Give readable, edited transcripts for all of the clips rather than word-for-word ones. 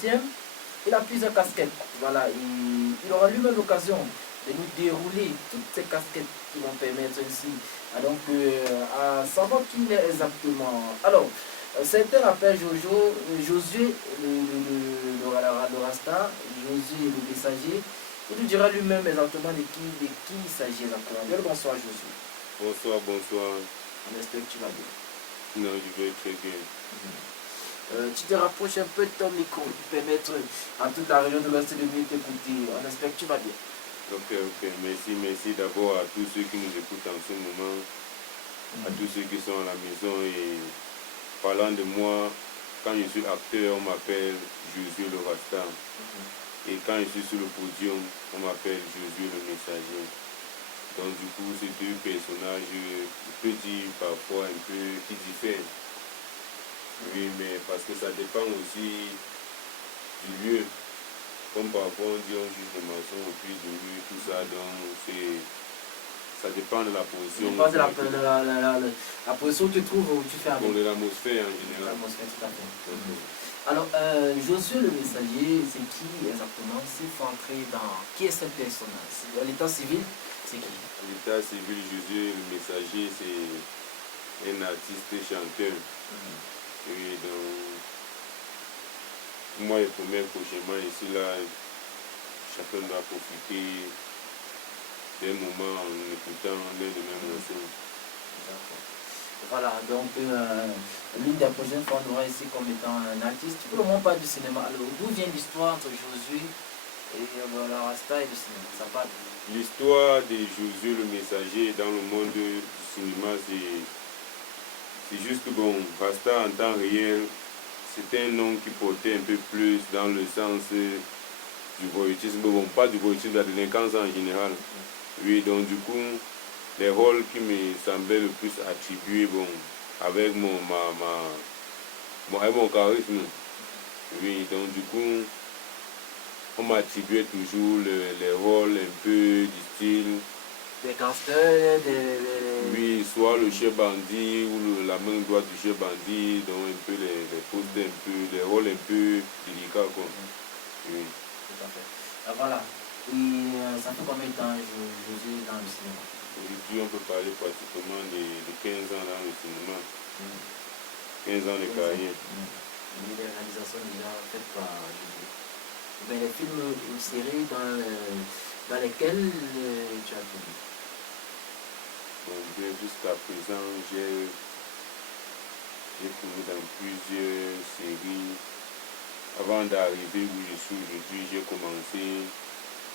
Il a plusieurs casquettes. Voilà, il aura lui-même l'occasion de nous dérouler toutes ces casquettes qui vont permettre ainsi à savoir qui il est exactement. Alors, certains l'appellent Josué le Rasta, Josué le messager. Il nous dira lui-même exactement de qui il s'agit exactement. Bien le bonsoir Josué. Bonsoir, bonsoir. On espère que tu vas bien. Non, je vais très bien. Tu te rapproches un peu de ton micro pour permettre à toute la région de l'Ouest de mieux t'écouter. On espère que tu vas bien. Ok. Merci d'abord à tous ceux qui nous écoutent en ce moment, à tous ceux qui sont à la maison et parlant de moi, quand je suis acteur, on m'appelle Josué le Rasta. Et quand je suis sur le podium, on m'appelle Josué le Messager. Donc du coup, c'est deux personnages, je peux dire parfois un peu qui diffèrent. Oui, mais parce que ça dépend aussi du lieu. Comme parfois on dit on juge les maçons au pied de rue, tout ça, donc ça dépend de la position. Ça dépend de la position que tu trouves où tu fais avec. Bon, de l'atmosphère en général. L'atmosphère, tout à fait. Alors, Josué le messager, c'est qui exactement? S'il faut entrer dans... Qui est cette personnage? À l'état civil, c'est qui? À l'état civil, Josué le messager, c'est un artiste chanteur. Et donc, moi, le premier prochainement ici, là, chacun doit profiter d'un moment en écoutant l'un de mes morceaux. Voilà, donc l'une des prochaines fois, on aura ici comme étant un artiste. Pour le moment, pas du cinéma. Alors, d'où vient l'histoire entre Josué et la Rasta et le cinéma? Ça parle. L'histoire de Josué le messager dans le monde du cinéma, c'est juste que bon, Rasta en temps réel, c'était un nom qui portait un peu plus dans le sens du voyoutisme, bon, pas du voyoutisme, de la délinquance en général. Oui, donc du coup, les rôles qui me semblaient le plus attribués, bon, avec avec mon charisme. Oui, donc du coup, on m'attribuait toujours les rôles un peu du style. Des gangsters, Oui, soit le chef bandit ou la main droite du chef bandit, donc un peu les postes un peu, les rôles un peu délicats quoi. Oui. Tout à fait. Voilà. Et ça fait combien de temps Josué dans le cinéma? Aujourd'hui, on peut parler pratiquement de 15 ans dans le cinéma. 15 ans de carrière. Les réalisations déjà faites par Josué. Les films ou séries dans lesquels tu as tourné? Bon, jusqu'à présent, j'ai tourné dans plusieurs séries. Avant d'arriver où je suis aujourd'hui, j'ai commencé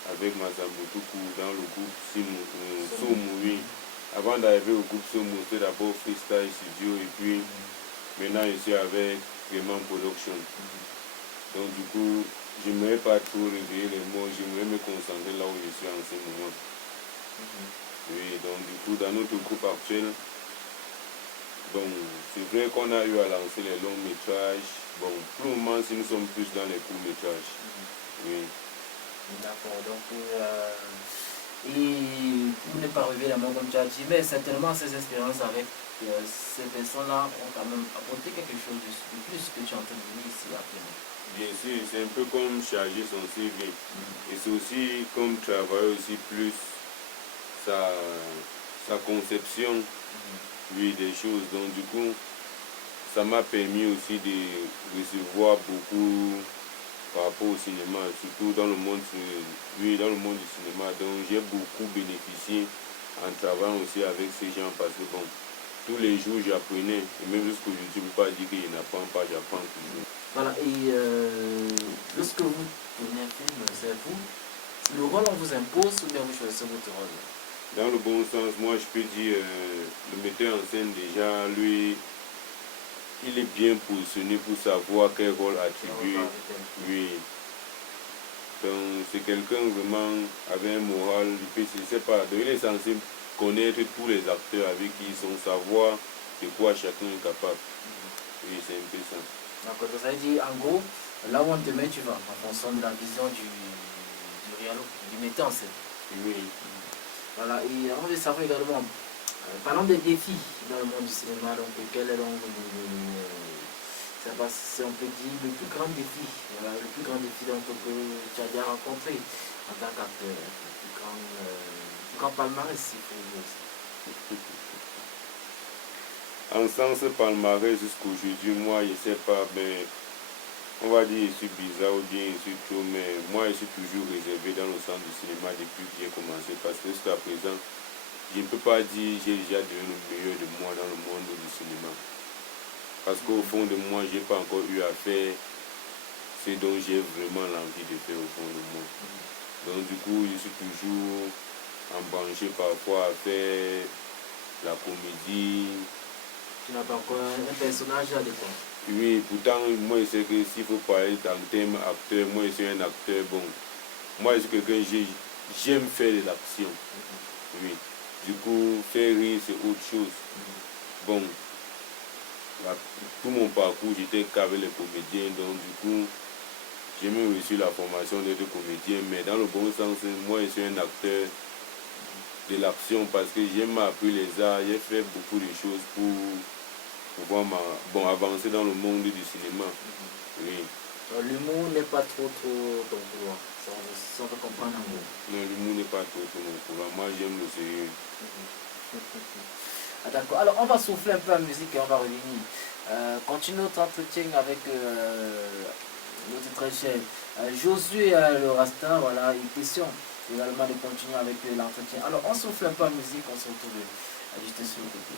avec Mazamboutoukou dans le groupe Somoui. Avant d'arriver au groupe Somoui, c'était d'abord Freestyle Studio et puis maintenant je suis avec Vraiment Production. Donc du coup, je n'aimerais pas trop réveiller les mots, j'aimerais me concentrer là où je suis en ce moment. Oui, donc du coup, dans notre groupe actuel, bon, c'est vrai qu'on a eu à lancer les longs métrages. Bon, pour le moment, si nous sommes plus dans les courts métrages. Oui. D'accord, donc, et pour ne pas relever la main comme tu as dit, mais certainement ces expériences avec ces personnes-là ont quand même apporté quelque chose de plus que tu es en train de dire ici après. Bien sûr, c'est un peu comme charger son CV. Et c'est aussi comme travailler aussi plus sa conception oui, des choses. Donc du coup, ça m'a permis aussi de recevoir beaucoup par rapport au cinéma, surtout dans le monde, oui, dans le monde du cinéma. Donc j'ai beaucoup bénéficié en travaillant aussi avec ces gens parce que bon, tous les jours j'apprenais, et même jusqu'aujourd'hui, je ne peux pas dire que je n'apprends pas, j'apprends toujours. Voilà, et lorsque vous tournez un film, c'est vous, le rôle on vous impose ou bien vous choisissez votre rôle? Dans le bon sens, moi je peux dire, le metteur en scène déjà, lui, il est bien positionné pour savoir quel rôle attribuer. Oui. Donc c'est quelqu'un vraiment avec un moral, je sais pas, donc il est censé connaître tous les acteurs avec qui ils sont, savoir de quoi chacun est capable. Oui, c'est un peu ça. D'accord, ça veut dire en gros, là où on te met, tu vas, en fonction de la vision du metteur en scène. Oui. Voilà, et on veut savoir également, parlons des défis dans le monde du cinéma, donc quel est c'est, on peut dire, le plus grand défi. Le plus grand défi donc, que tu as déjà rencontré en tant qu'acteur. Le plus grand palmarès, s'il faut dire aussi. En sens palmarès jusqu'aujourd'hui, moi je sais pas, mais on va dire je suis bizarre ou bien je suis trop, mais moi je suis toujours réservé dans le centre du cinéma depuis que j'ai commencé, parce que jusqu'à présent, je ne peux pas dire que j'ai déjà devenu le meilleur de moi dans le monde du cinéma. Parce qu'au fond de moi, je n'ai pas encore eu à faire ce dont j'ai vraiment l'envie de faire au fond de moi. Donc du coup, je suis toujours embranché parfois à faire la comédie. Tu n'as pas encore un personnage adéquat. Oui, pourtant, moi je sais que s'il faut parler en termes acteur, moi je suis un acteur bon. Moi je suis quelqu'un, j'aime faire de l'action. Oui. Du coup, faire rire c'est autre chose. Bon, tout mon parcours, j'étais qu'avec les comédiens, donc du coup, j'ai même reçu la formation d'être comédien, mais dans le bon sens, moi je suis un acteur de l'action parce que j'aime apprendre les arts, j'ai fait beaucoup de choses pour pouvoir avancer dans le monde du cinéma. Oui. L'humour n'est pas trop ton pouvoir, ça on peut comprendre en gros. Non, l'humour n'est pas trop mon pouvoir, moi j'aime le sérieux. Ah, d'accord, alors on va souffler un peu la musique et on va revenir. Continue notre entretien avec notre très cher Josué le Rasta. Voilà, une question également de continuer avec l'entretien. Alors on souffle un peu la musique, on se retrouve juste sur le côté.